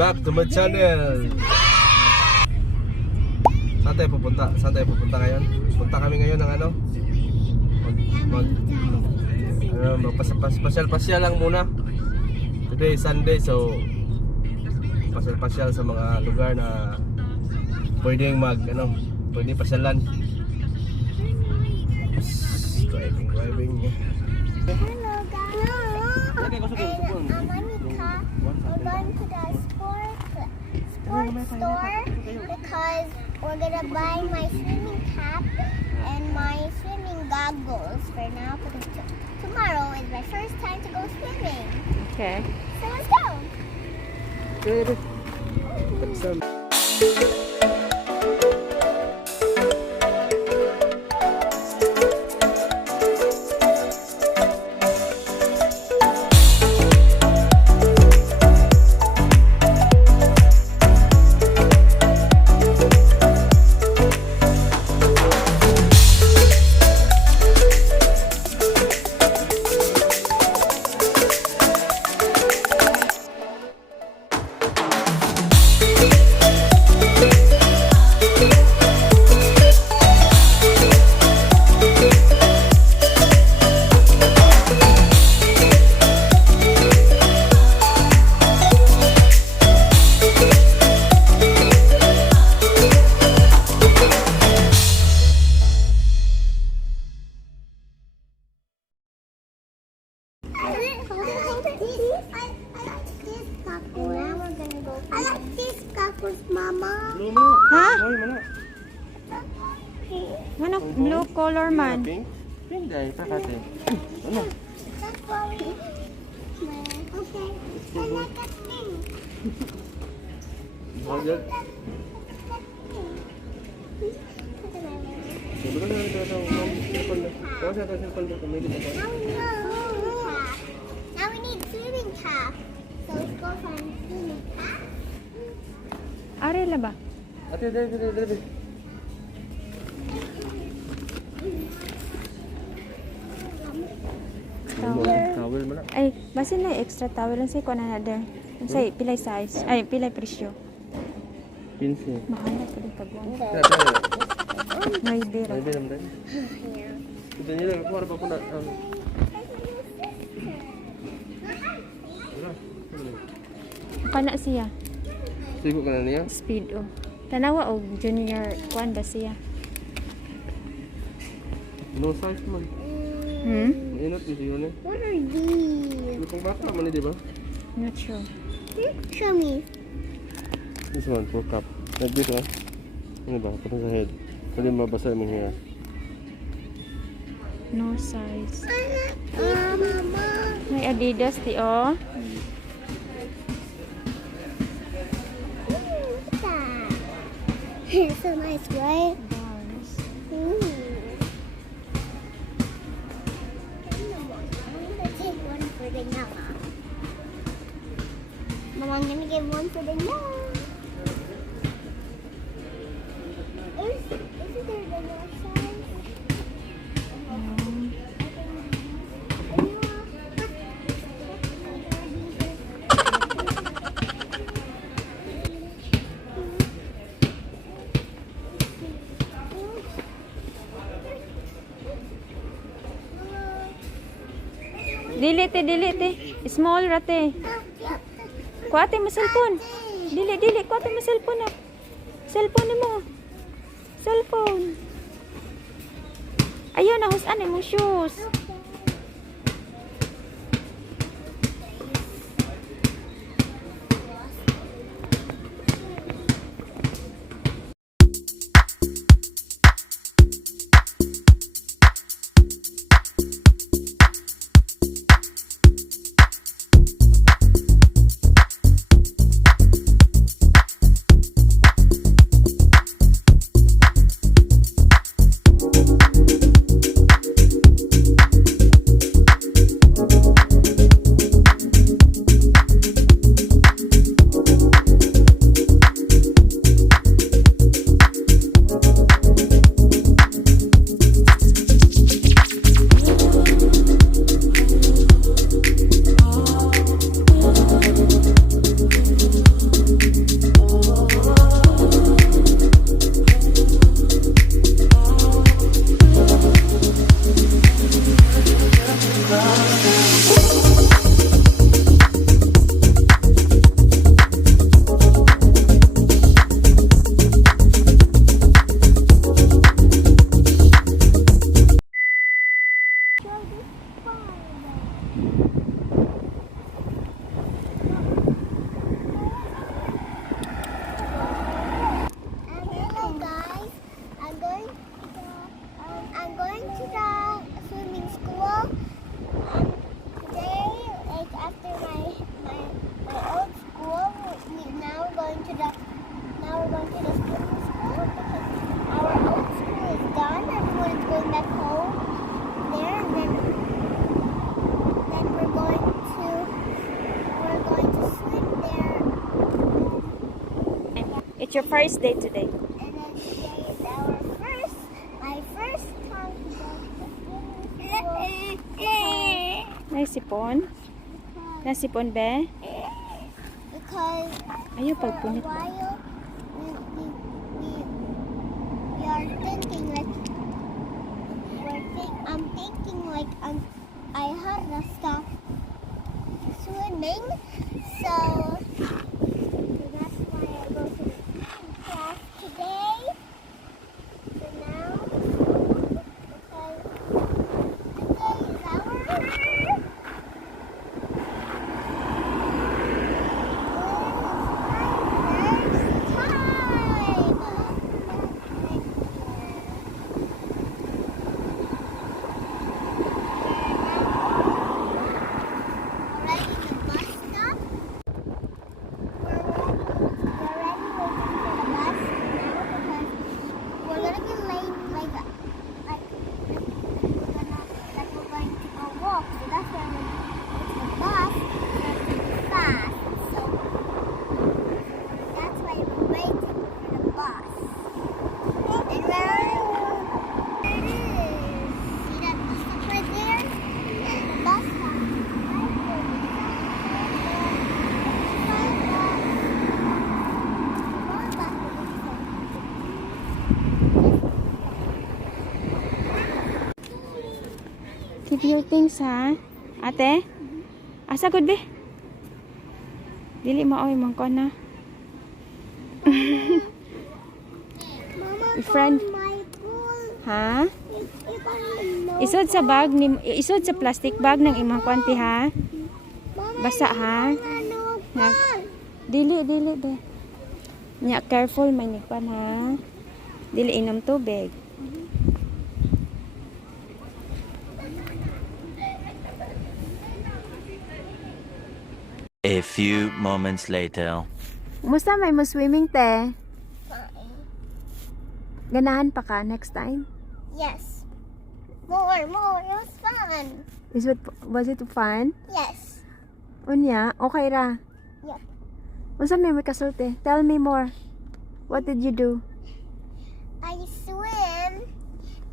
back to my channel. Saan tayo pupunta? Saan tayo pupunta ngayon? Punta kami ngayon ng ano? Pasyal-pasyal lang muna. Today is Sunday, so pasyal-pasyal sa mga lugar na pwedeng pwedeng pasyalan. Driving. Hello guys! I'm Monica. We're going to the sports store because we're gonna buy my swimming cap and my swimming goggles for now because tomorrow is my first time to go swimming. Okay. So let's go! Good. Mama. Ha? Mana? Mana blue color man? Pink? Pink dahil pakate. Ano? That's why okay. I like that pink. Bagay. Siguro na ito sa cellphone na. Kung sa cellphone na kumili ito. Now we need swimming cap. So let's go find swimming cap. Are la ba? Ate, dali. Towel mo na. Ay, basin na extra towel lang say ko na there. Say pilay size. Ay, pilay presyo. 15. Mahal na pala tagwan. May bira. Ay, bilang dahil. Ito nyo lang. Kung pa po na. Kana siya. Sigo ka na niya? Speed o. Tanawa o junior kwan ba siya? No size man. Mainot yung siyo niya. What are these? Pang bata man di ba? Not sure. Show me. This one for cup. Nag-dito ah. Ano ba? Patang sa head. Hindi mabasa yung hair. No size. Mama. May Adidas ti o. It's so nice, right? Bars. I'm gonna take one for the Nala. Mama, I'm gonna give one for the Nala. Isn't there the north side? Dili te. Small rate. Kuate mo cellphone. Dili, kuate mo cellphone na. Cellphone mo. Cellphone. Ayaw na husan mo shoes. It's your first day today. And then today is my first time to go to the school. Naisipon? Nasipon, be? Because Ayaw for a pagpunit. while we are thinking like I'm thinking like I had to stop swimming, so that's why I go to the class today. So now because today is our Keep your things, ha? Ate? Asa good, be? Dili maoy man ko na. Mama, Friend. my pool. Ha? If I Isod sa bag ni isod sa plastic bag ng imong kwanti, ha? Mama, Basa, ha? no Na, dili be. Nya careful man ni kwan, ha? Dili inom tubig. A few moments later. Musta may mo swimming, te? Ganahan pa ka next time? Yes. More. It was fun. Was it fun? Yes. Unya, okay ra. Yep. Unsa may kasulti? Tell me more. What did you do? I swim,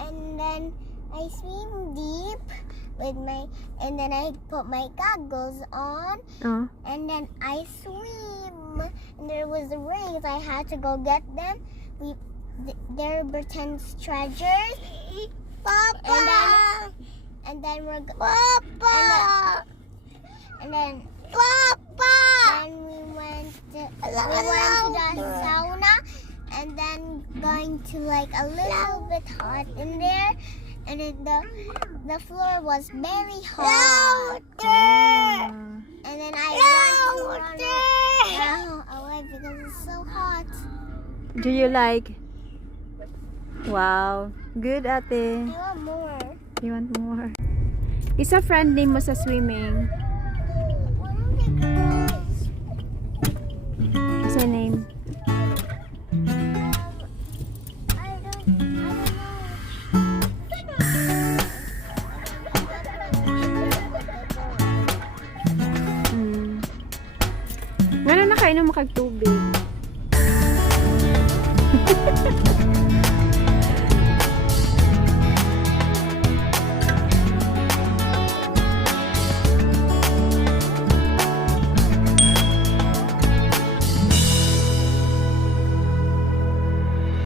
and then I swim deep and then I put my goggles on, Oh. and then I swim. And there was rings. I had to go get them. They're Britain's treasures. Papa. And then we're Papa. And then Papa. Then we went to the sauna, and then going to like a little bit hot in there, and then the floor was very hot. And then I went away because it's so hot. Do you like? Wow. Good, ate. I want more. You want more? Isa friend name mo sa swimming. What are they called? What's her name? I don't know. Ngano na kayo na makagtubig?